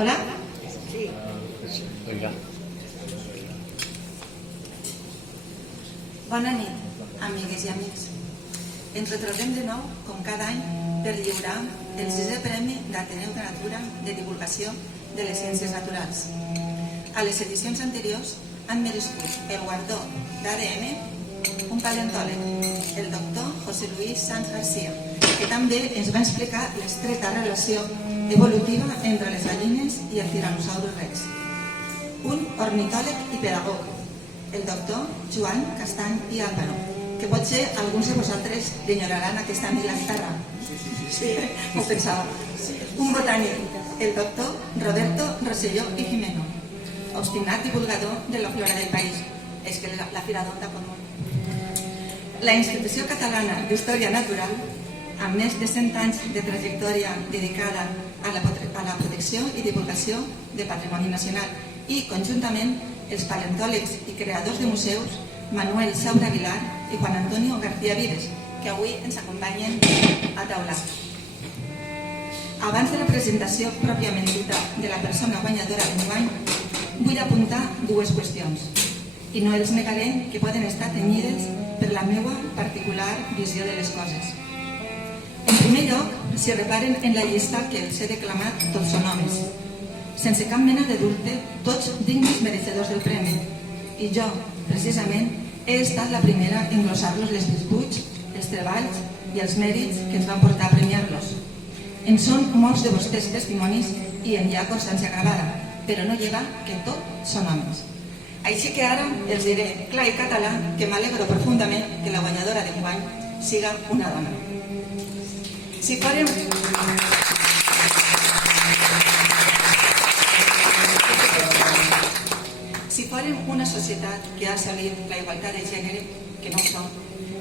Hola? Sí. Bona nit, amigues i amics. Ens retrobem de nou, com cada any, per lliurar el 6è Premi d'Ateneu de Natura de Divulgació de les Ciències Naturals. A les edicions anteriors han merescut el guardó d'ADN un paleontòleg, el doctor José Luis Sanz García, que també ens va explicar l'estreta relació evolutiva entre les gallines i el Tyrannosaurus rex. Un ornitòleg i pedagog, el doctor Joan Castany i Álvaro, que potser alguns de vosaltres l'enyoraran aquesta amic la guitarra. Sí, ho pensava. Un botànic, el doctor Roberto Rosselló i Jimeno, obstinat divulgador de la flora del país. És que la fira d'Onda com molt. La Institució Catalana d'Història Natural, amb més de 100 anys de trajectòria dedicada a la protecció i divulgació de patrimoni nacional, i conjuntament els paleontòlegs i creadors de museus Manuel Saura Aguilar i Juan Antonio García Vives, que avui ens acompanyen a taula. Abans de la presentació pròpiament dita de la persona guanyadora d'enguany, vull apuntar dues qüestions, i no els negaré que poden estar tenyides per la meva particular visió de les coses. En primer lloc, si reparen en la llista que els he declamat, tots són homes. Sense cap mena de dubte, tots dignes merecedors del premi. I jo, precisament, he estat la primera en glossar-los les virtuts, els treballs i els mèrits que ens van portar a premiar-los. En són molts de vostès testimonis i en hi ha constància gravada, però no lleva que tots són homes. Així que ara els diré clar i català que m'alegro profundament que la guanyadora d'enguany siga una dona. Si fórem una societat que ha assolit la igualtat de gènere, que no ho som,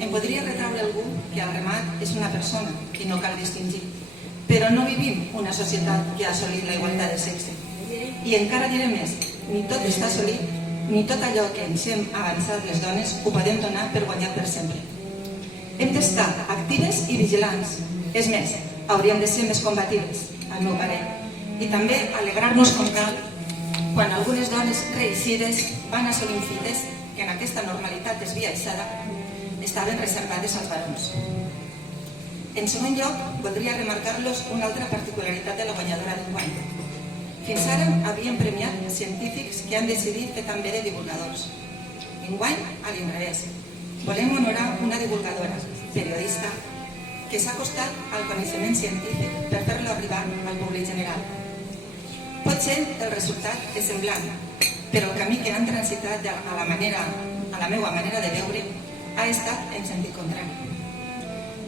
em podria retraure algú que al remat és una persona que no cal distingir. Però no vivim una societat que ha assolit la igualtat de sexe. I encara diré més, ni tot està assolit, ni tot allò que ens hem avançat les dones ho podem donar per guanyar per sempre. Hem d'estar actives i vigilants. És més, hauríem de ser més combatives, al meu parer. I també alegrar-nos com cal quan algunes dones reeixides van assolir fites que en aquesta normalitat desviaixada estaven reservades als barons. En segon lloc, voldria remarcar-los una altra particularitat de la guanyadora d'enguany. Fins ara havíem premiat científics que han decidit fer també de divulgadors. Enguany, a l'inrevés. Volem honorar una divulgadora, periodista, que s'ha acostat al coneixement científic per fer-lo arribar al públic general. Potser el resultat és semblant, però el camí que han transitat a la meva manera de veure ha estat en sentit contrari.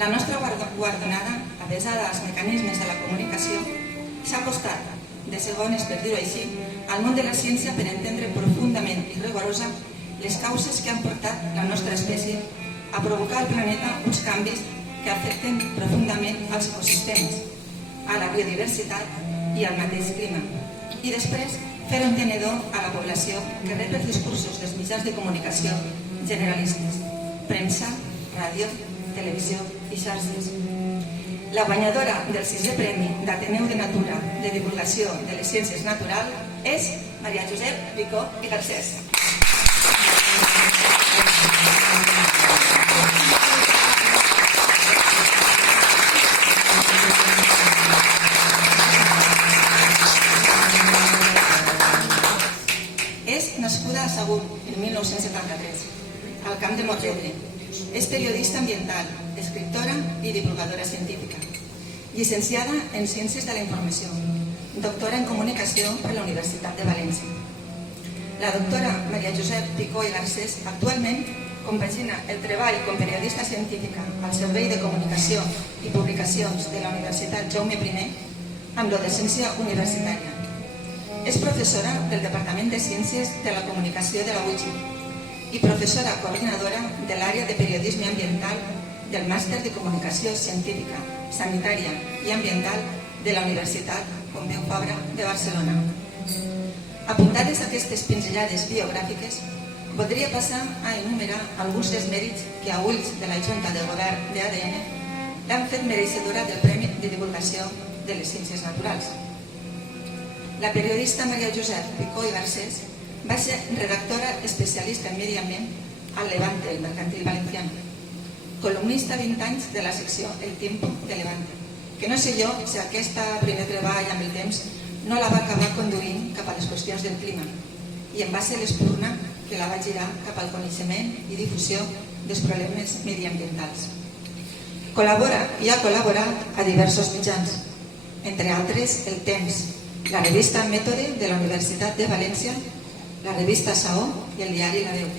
La nostra guardonada, avesada als mecanismes de la comunicació, s'ha acostat, de segones per dir-ho així, al món de la ciència per entendre profundament i rigorosa les causes que han portat la nostra espècie a provocar al planeta uns canvis que afecten profundament als ecosistemes, a la biodiversitat i al mateix clima. I després, fer entenedor a la població que rep els discursos dels mitjans de comunicació generalistes, premsa, ràdio, televisió i xarxes. La guanyadora del 6è Premi d'Ateneu de Natura de Divulgació de les Ciències Naturals és Maria Josep Ricó i Garcés. És nascuda a Sagunt, en 1973, al camp de Morvedre. És periodista ambiental, escriptora i divulgadora científica. Llicenciada en Ciències de la Informació, doctora en Comunicació per la Universitat de València. La doctora Maria Josep Ricó i Garcés actualment compagina el treball com periodista científica al Servei de Comunicació i Publicacions de la Universitat Jaume I amb la docència universitària. És professora del Departament de Ciències de la Comunicació de la UIC i professora coordinadora de l'àrea de periodisme ambiental del Màster de Comunicació Científica, Sanitària i Ambiental de la Universitat Pompeu Fabra de Barcelona. Apuntades aquestes pinzellades biogràfiques, voldria passar a enumerar alguns dels mèrits que a ulls de la Junta de Govern d'ADN l'han fet mereixedora del Premi de Divulgació de les Ciències Naturals. La periodista María Josep Picó i Garcés va ser redactora especialista en medi ambient al Levante, el Mercantil Valenciano, columnista 20 anys de la secció El Tiempo de Levante, que no sé jo si aquesta primer treball amb el temps no la va acabar conduint cap a les qüestions del clima i en va ser l'espurna que la va girar cap al coneixement i difusió dels problemes mediambientals. Col·labora i ha col·laborat a diversos mitjans, entre altres El Temps, la revista Mètode de la Universitat de València, la revista Saó i el diari La Veu.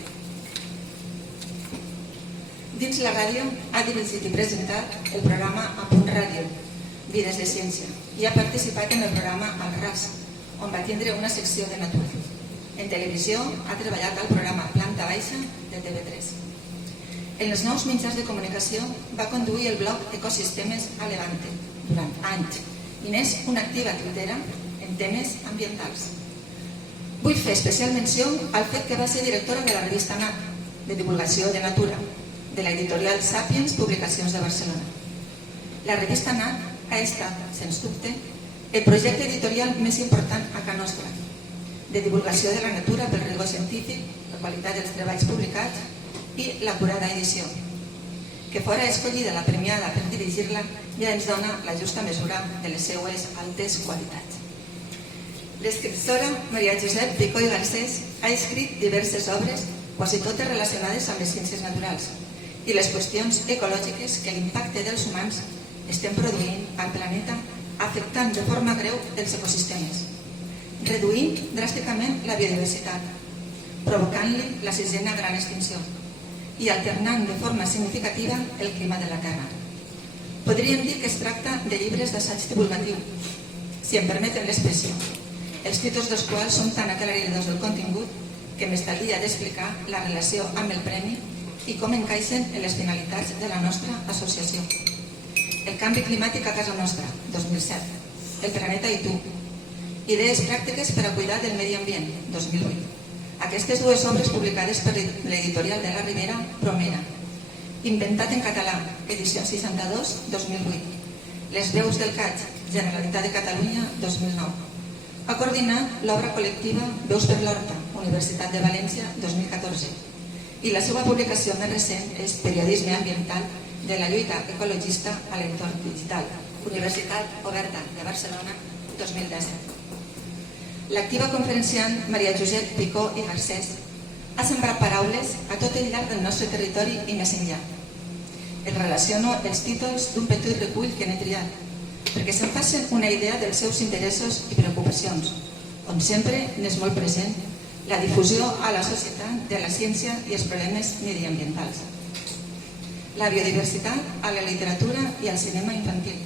Dins la ràdio ha dirigit i presentat el programa A Punt Ràdio, Vides de Ciència, i ha participat en el programa Al Ras, on va tindre una secció de natura. En televisió ha treballat al programa Planta Baixa de TV3. En els nous mitjans de comunicació va conduir el blog Ecosistemes a Levante durant anys i n'és una activa tuitera en temes ambientals. Vull fer especial menció al fet que va ser directora de la revista NAT, de divulgació de natura, de l'editorial Sapiens Publicacions de Barcelona. La revista NAT ha estat, sens dubte, el projecte editorial més important a Can Nostra, de divulgació de la natura pel rigor científic, la qualitat dels treballs publicats i l'acurada edició. Que fora escollida la premiada per dirigir-la ja ens dona la justa mesura de les seues altes qualitats. L'escriptora María Josep Picó i Garcés ha escrit diverses obres, quasi totes relacionades amb les ciències naturals i les qüestions ecològiques que l'impacte dels humans estem produint al planeta, afectant de forma greu els ecosistemes, reduint dràsticament la biodiversitat, provocant-li la sisena gran extinció i alternant de forma significativa el clima de la Terra. Podríem dir que es tracta de llibres d'assaig divulgatiu, si em permeten l'expressió, els títols dels quals són tan aclaridors del contingut que m'estalvia d'explicar la relació amb el premi i com encaixen en les finalitats de la nostra associació. El canvi climàtic a casa nostra, 2007. El planeta i tu. Idees pràctiques per a cuidar del medi ambient, 2008. Aquestes dues obres publicades per l'editorial de la Ribera, Promera. Inventat en català, edició 62, 2008. Les veus del CAT, Generalitat de Catalunya, 2009. Ha coordinat l'obra col·lectiva Veus per l'Horta, Universitat de València, 2014. I la seva publicació més recent és Periodisme ambiental de la lluita ecologista a l'entorn digital, Universitat Oberta de Barcelona, 2017. L'activa conferenciant María Josep Picó i Garcés ha sembrat paraules a tot el llarg del nostre territori i més enllà. Et relaciono els títols d'un petit recull que n'he triat, perquè se'n facin una idea dels seus interessos i preocupacions, on sempre n'és molt present la difusió a la societat de la ciència i els problemes mediambientals. La biodiversitat a la literatura y al cinema infantil.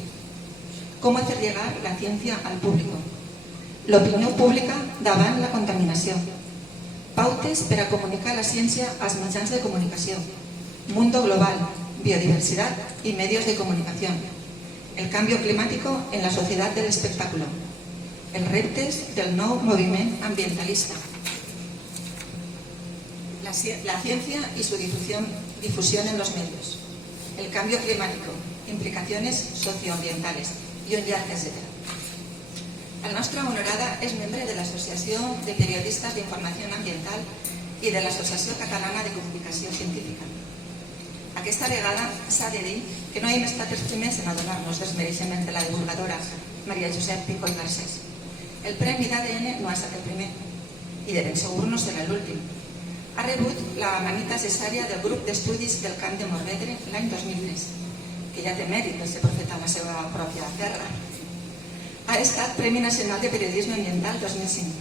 Cómo hacer llegar la ciencia al público. L'opinió pública davant la contaminació. Pautes per a comunicar la ciència als mitjans de comunicació. Mundo global, biodiversidad y medios de comunicación. El cambio climático en la sociedad del espectáculo. Els reptes del nou moviment ambientalista. La ciencia y su difusión en los medios. El cambio climático, implicaciones socioambientales y un llarg etcétera. La nostra honorada és membre de l'Associació de Periodistes d'Informació Ambiental i de l'Associació Catalana de Comunicació Científica. Aquesta vegada s'ha de dir que no hem estat els primers en adonar-nos dels mereixements de la divulgadora María Josep Picó i Garcés. El Premi d'ADN no ha estat el primer i de ben segur no serà l'últim. Ha rebut la manita cesària del grup d'estudis del Camp de Morvedre l'any 2003, que ja té mèrit de ser profeta a la seva pròpia terra. Ha estat Premi Nacional de Periodisme Ambiental 2005,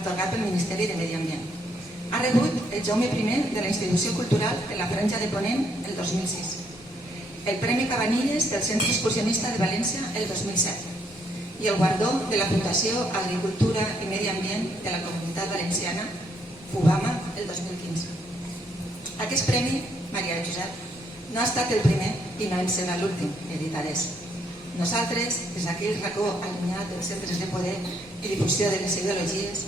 atorgat pel Ministeri de Medi Ambient. Ha rebut el Jaume I de la Institució Cultural de la Franja de Ponent el 2006, el Premi Cabanilles del Centre Excursionista de València el 2007 i el guardó de la Fundació Agricultura i Medi Ambient de la Comunitat Valenciana, FUBAMA, el 2015. Aquest premi, Maria Josep, no ha estat el primer i no en serà l'últim, editades. Nosaltres, des d'aquell racó allunyat dels centres de poder i difusió de les ideologies,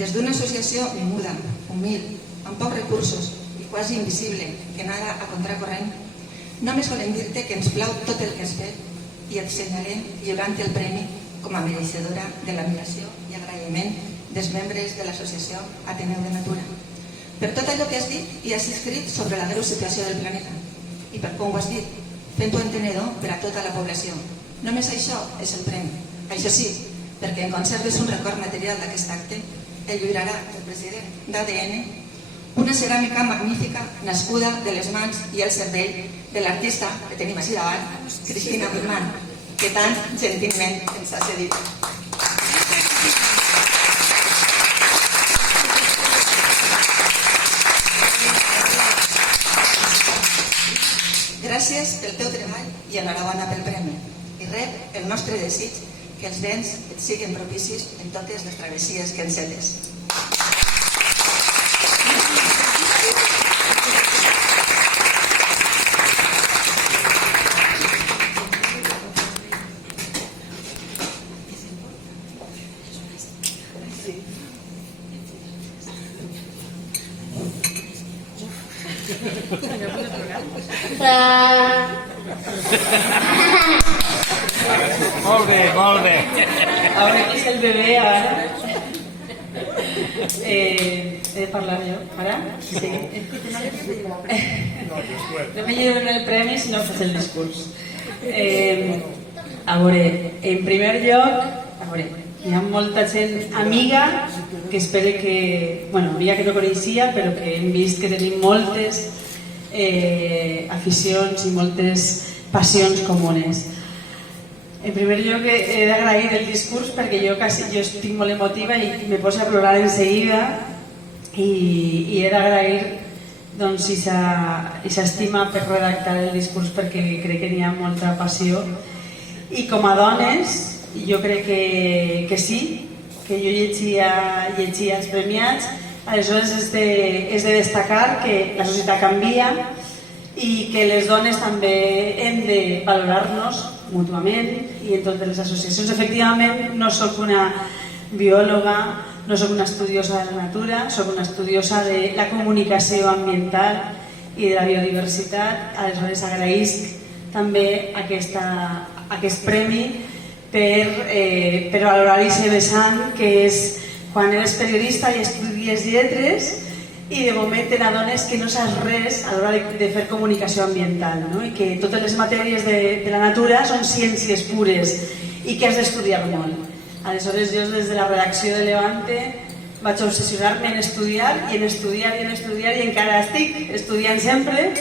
des d'una associació menuda, humil, amb pocs recursos i quasi invisible, que nada a contracorrent, només volem dir-te que ens plau tot el que has fet i et senyalem lliurant el premi com a mereixedora de l'admiració i agraïment dels membres de l'associació Ateneu de Natura, per tot allò que has dit i has escrit sobre la greu situació del planeta i per com ho has dit, fent-ho entenedor per a tota la població. Només això és el premi. Això sí, perquè en conserves un record material d'aquest acte, el lliurarà el president d'ADN, una ceràmica magnífica nascuda de les mans i el cervell de l'artista que tenim així davant, Cristina Burman, que tan gentilment ens ha cedit. Gràcies pel teu treball i enhorabona pel premi. I rep el nostre desig que els vents et siguin propicis en totes les travessies que encetes. Molt bé, molt bé. A veure qui és el bebè ara. He de parlar jo, ara? Sí. No me lleven el premi si no faig el discurs. A veure, en primer lloc, hi ha molta gent amiga que espero que, bueno, amiga que no coneixia, però que hem vist que tenim moltes aficions i moltes passions comunes. En primer lloc he d'agrair el discurs perquè jo estic molt emotiva i me poso a plorar en seguida i he d'agrair doncs aquesta estima per redactar el discurs perquè crec que n'hi ha molta passió i com a dones jo crec que sí, que jo llegia els premiats. Aleshores és de destacar que la societat canvia i que les dones també hem de valorar-nos mútuament i en totes les associacions. Efectivament, no sóc una biòloga, no sóc una estudiosa de la natura, sóc una estudiosa de la comunicació ambiental i de la biodiversitat. Aleshores agraïsc també aquest premi per valorar aquest vessant que és quan eres periodista i estudies lletres i de moment te n'adones que no saps res a l'hora de fer comunicació ambiental, no? I que totes les matèries de la natura són ciències pures i que has d'estudiar molt. Aleshores jo des de la redacció de Levante vaig obsessionar-me en estudiar i en estudiar i en estudiar i encara estic estudiant sempre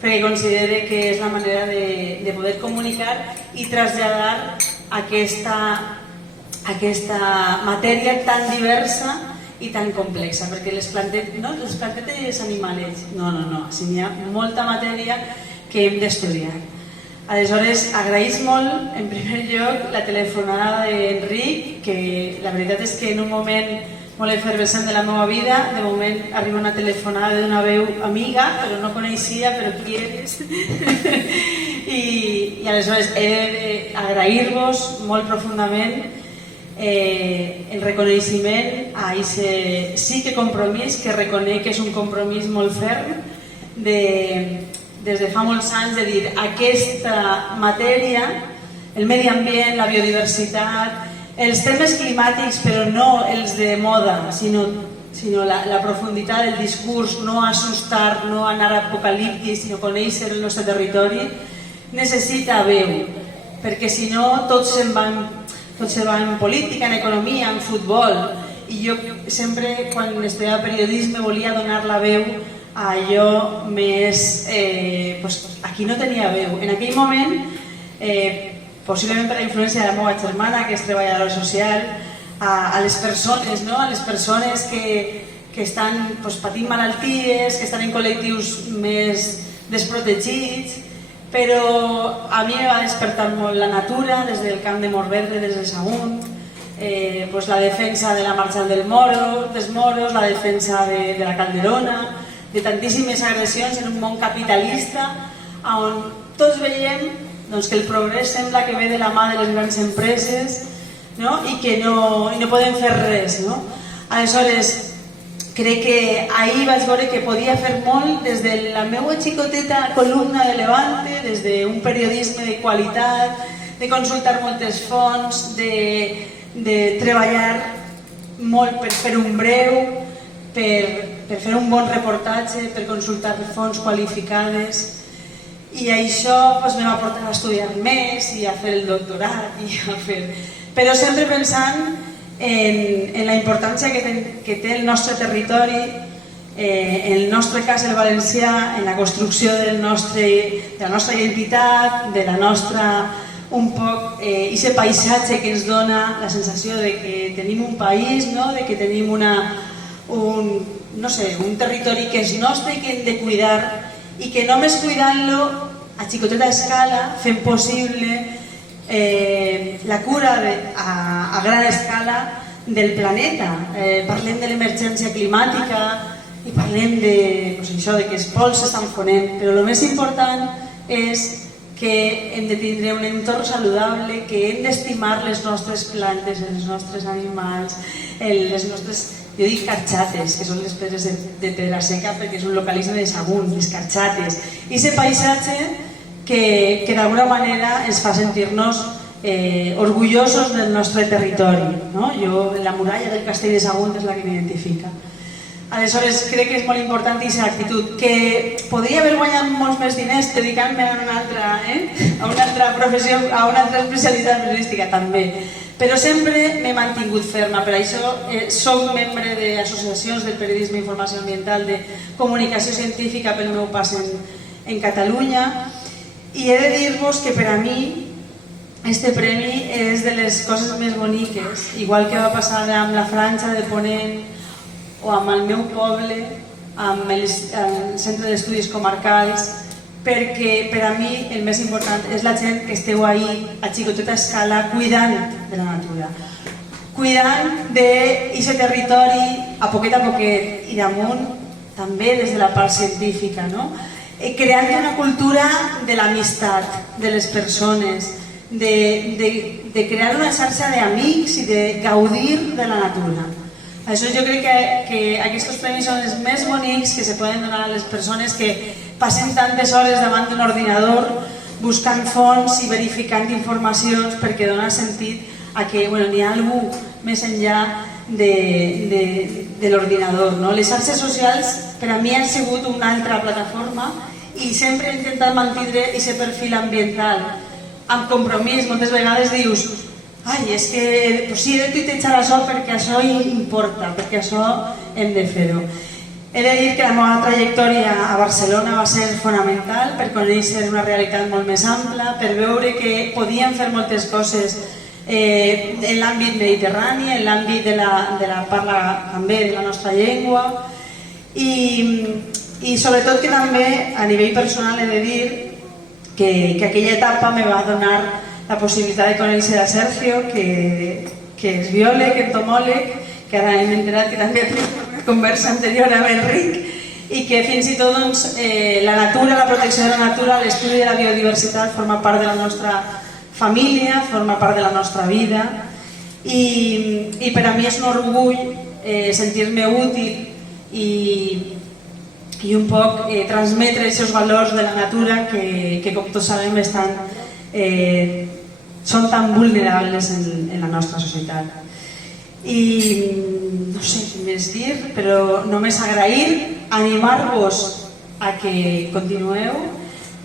perquè considero que és la manera de poder comunicar i traslladar aquesta matèria tan diversa i tan complexa, perquè les plantetes i els animalets, no, hi ha molta matèria que hem d'estudiar. Aleshores, agraïs molt, en primer lloc, la telefonada d'Enric, que la veritat és que en un moment molt efervescent de la meva vida, de moment arriba una telefonada d'una veu amiga, però no coneixia, però qui eres? I aleshores he d'agrair-vos molt profundament el reconeixement a aquest sí que compromís, que reconec que és un compromís molt ferm des de fa molts anys de dir aquesta matèria, el medi ambient, la biodiversitat, els temes climàtics, però no els de moda, sinó la profunditat del discurs, no assustar, no anar apocalíptic, sinó conèixer el nostre territori, necessita veu, perquè si no tot se va en política, en economia, en futbol, i jo sempre quan estudiava periodisme volia donar la veu a allò més a qui no tenia veu. En aquell moment, possiblement per la influència de la meva germana, que és treballadora social, a les persones que estan patint malalties, que estan en col·lectius més desprotegits, però a mi em va despertar molt la natura, des del camp de Morvedre, des de Sagunt, la defensa de la marxa dels moros, la defensa de la Calderona, de tantíssimes agressions en un món capitalista on tots veiem que el progrés sembla que ve de la mà de les grans empreses i que no podem fer res. Aleshores, crec que ahir vaig veure que podia fer molt des de la meva xicoteta columna de Levante, des d'un periodisme de qualitat, de consultar moltes fonts, de treballar molt per fer un breu, per fer un bon reportatge, per consultar fonts qualificades, i això m'ha portat a estudiar més i a fer el doctorat, però sempre pensant en la importància que té el nostre territori, en el nostre cas el valencià, en la construcció de la nostra identitat, de la nostra, un poc, aquest paisatge que ens dona la sensació de que tenim un país, de que tenim un territori que és nostre i que hem de cuidar, i que només cuidant-lo a xicoteta escala fem possible la cura a gran escala del planeta. Parlem de l'emergència climàtica i parlem de que els pols s'estan fonent, però el més important és que hem de tindre un entorn saludable, que hem d'estimar les nostres plantes, els nostres animals, les nostres, jo dic carxates, que són les pedres de pedra seca perquè és un localisme de Sagunt, les carxates, i aquest paisatge que d'alguna manera ens fa sentir-nos orgullosos del nostre territori. La muralla del castell de Sagunt és la que m'identifica. Aleshores, crec que és molt important aquesta actitud, que podria haver guanyat molts més diners dedicant-me a una altra professió, a una altra especialitat periodística també, però sempre m'he mantingut ferma. Per això soc membre d'associacions del periodisme d'informació ambiental, de comunicació científica pel meu pas en Catalunya, i he de dir-vos que per a mi este premi és de les coses més boniques, igual que va passar amb la Franja de Ponent o amb el meu poble, amb el Centre d'Estudis Comarcals, perquè per a mi el més important és la gent que esteu ahí a xicoteta escala cuidant de la natura, cuidant d'aquest territori a poquet i damunt també des de la part científica, creant una cultura de l'amistat de les persones, de crear una xarxa d'amics i de gaudir de la natura. Això jo crec que aquests premis són els més bonics que se poden donar a les persones que passen tantes hores davant d'un ordinador buscant fonts i verificant informacions, perquè dona sentit a que n'hi ha algú més enllà de l'ordinador. Les xarxes socials per a mi han sigut una altra plataforma i sempre he intentat mantenir aquest perfil ambiental amb compromís. Moltes vegades dius: és que sí, he de tuitejar això perquè això importa, perquè això hem de fer-ho. He de dir que la meva trajectòria a Barcelona va ser fonamental per conèixer una realitat molt més ampla, per veure que podíem fer moltes coses en l'àmbit mediterrani, en l'àmbit de la parla també de la nostra llengua, i sobretot que també a nivell personal he de dir que aquella etapa me va donar la possibilitat de conèixer a Sergio, que és biòleg, entomòleg, que ara hem enterat que també ha tingut una conversa anterior amb Enric, i que fins i tot la natura, la protecció de la natura, l'estudi de la biodiversitat forma part de la nostra família, forma part de la nostra vida, i per a mi és un orgull sentir-me útil i un poc transmetre aquests valors de la natura que com tots sabem són tan vulnerables en la nostra societat. I no sé què més dir, però només agrair, animar-vos a que continueu,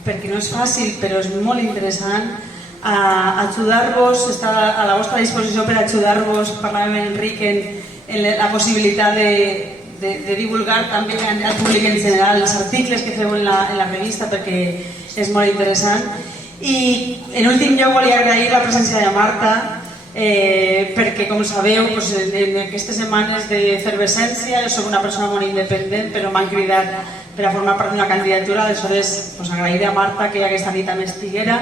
perquè no és fàcil, però és molt interessant, a ajudar-vos, estar a la vostra disposició per ajudar-vos. Parlàvem amb Enric en la possibilitat de divulgar també al públic en general els articles que feu en la revista, perquè és molt interessant. I en últim lloc volia agrair la presència de Marta, perquè com sabeu en aquestes setmanes d'efervescència jo soc una persona molt independent, però m'han cridat per a formar part d'una candidatura. Aleshores agrairé a Marta que aquesta nit també estiguera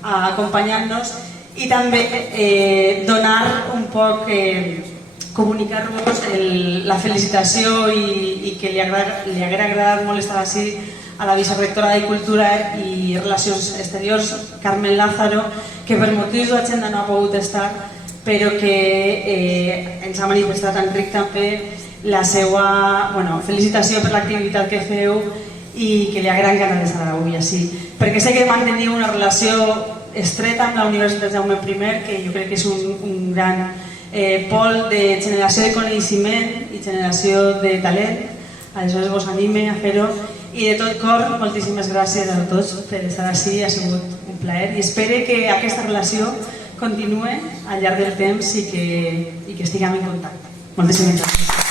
acompanyant-nos, i també donar un poc, comunicar-vos la felicitació i que li haguera agradat molt estar així a la vicerectora de Cultura i Relacions Exteriors, Carmen Lázaro, que per motius d'agenda no ha pogut estar, però que ens ha manifestat Enric també la seva felicitació per l'activitat que feu i que li ha gran ganes d'estar avui així. Perquè sé que manteniu una relació estreta amb la Universitat Jaume I, que jo crec que és un gran pol de generació de coneixement i generació de talent. Aleshores vos anime a fer-ho i de tot cor, moltíssimes gràcies a tots per estar així, ha sigut un plaer i espero que aquesta relació continue al llarg del temps i que estiguem en contacte. Moltíssimes gràcies.